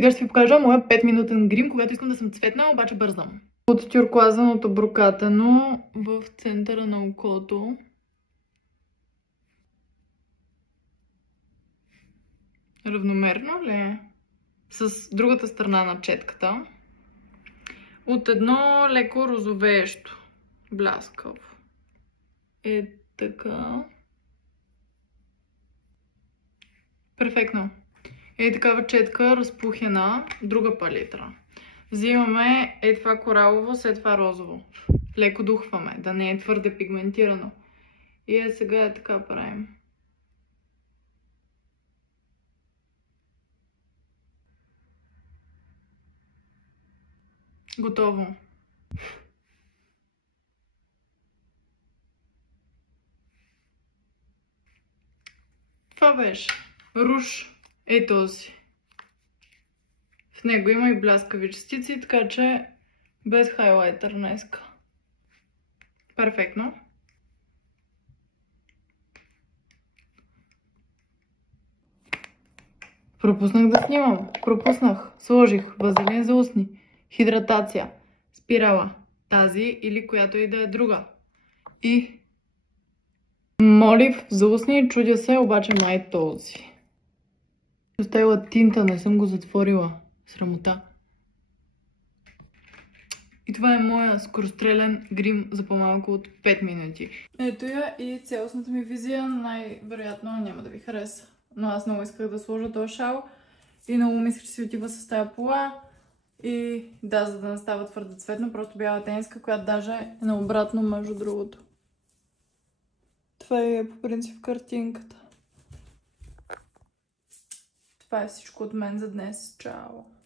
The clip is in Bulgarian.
Сега ще ви покажа моя 5-минутен грим, когато искам да съм цветна, обаче бързам. От тюркуазаното брокатано в центъра на окото. Равномерно ли е? С другата страна на четката. От едно леко розовеещо. Бляскаво. Е така. Перфектно. Е такава четка, разпухена, друга палитра. Взимаме това коралово, след това розово. Леко духваме, да не е твърде пигментирано. И сега е така правим. Готово. Това беше. Руж е този. В него има и бляскави частици, така че без хайлайтер днеска. Перфектно. Пропуснах да снимам. Сложих вазелин за устни. Хидратация. Спирала. Тази или която и да е друга. И молив за устни. Чудя се, обаче май този. Оставила тинта, не съм го затворила. Срамота. И това е моя скорострелен грим за по-малко от 5 минути. Ето я и цялостната ми визия най-вероятно няма да ви хареса. Но аз много исках да сложа този шал и много мислех, че си отива с тая пола. И да, за да не става твърде цветно, просто бяла тениска, която даже е наобратно между другото. Това е по принцип картинката. Това е всичко от мен за днес. Чао!